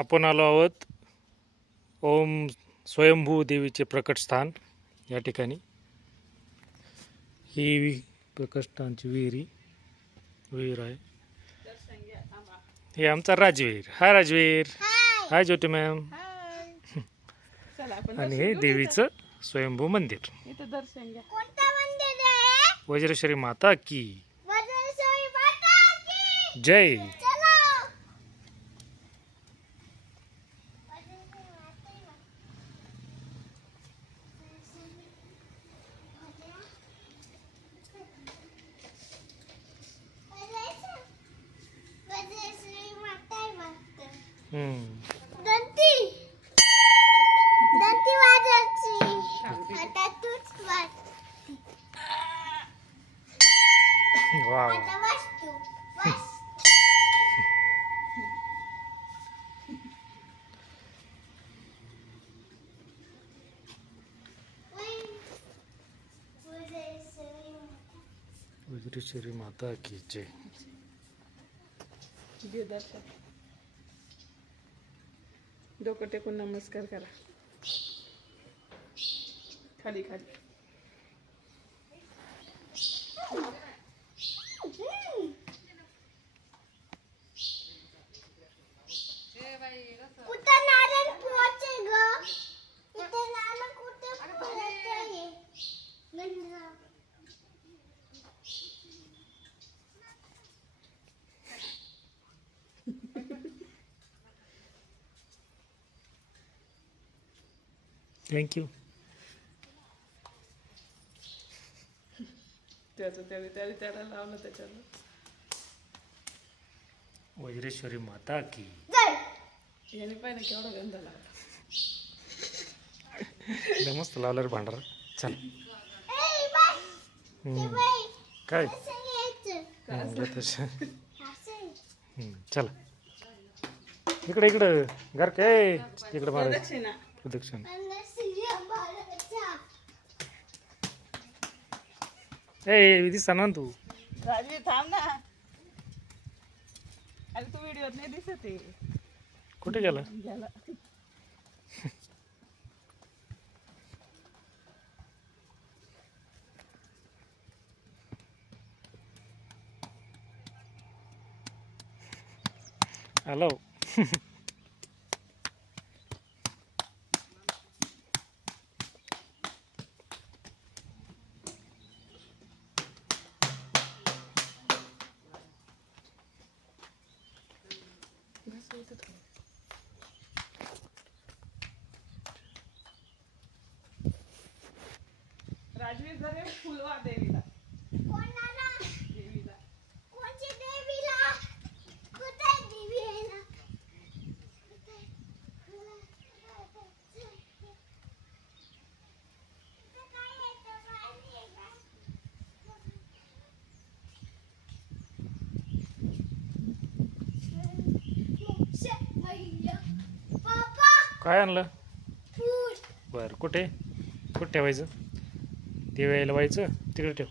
आपण आलो आहोत ओम स्वयंभू देवीचे प्रकट स्थान या ठिकाणी। ही प्रकट स्थानची विहीर आहे। हे आमचा राजवीर। हाय राजवीर। हाय ज्योती मॅम। आणि हे देवीचं स्वयंभू मंदिर। वज्रेश्वरी माता की जय। वाव वज्रेश्वरी माता की जय। डोकं टेकून नमस्कार करा। खाली खाली थँक्यू। त्याला लावलं त्याच्यानं। वज्रेश्वरी माता की याने पाहिजे केवढा गंध लागला। मस्त लावलं रे भांडारा। चल काय चला इकडे घर काय तिकडे मारा प्रदक्षिण। ए दिसा ना तू राजी थांब ना। अरे तू व्हिडिओत नाही दिसत आहे। कुठे गेला? हॅलो राजवीर जरे फुलवा देवीला। देवीला कोणची देवीला? कुठे देवीला? काय आणलं? बर कुठे ठेवायचं? ते वेळेला व्हायचं तिकडे ठेव।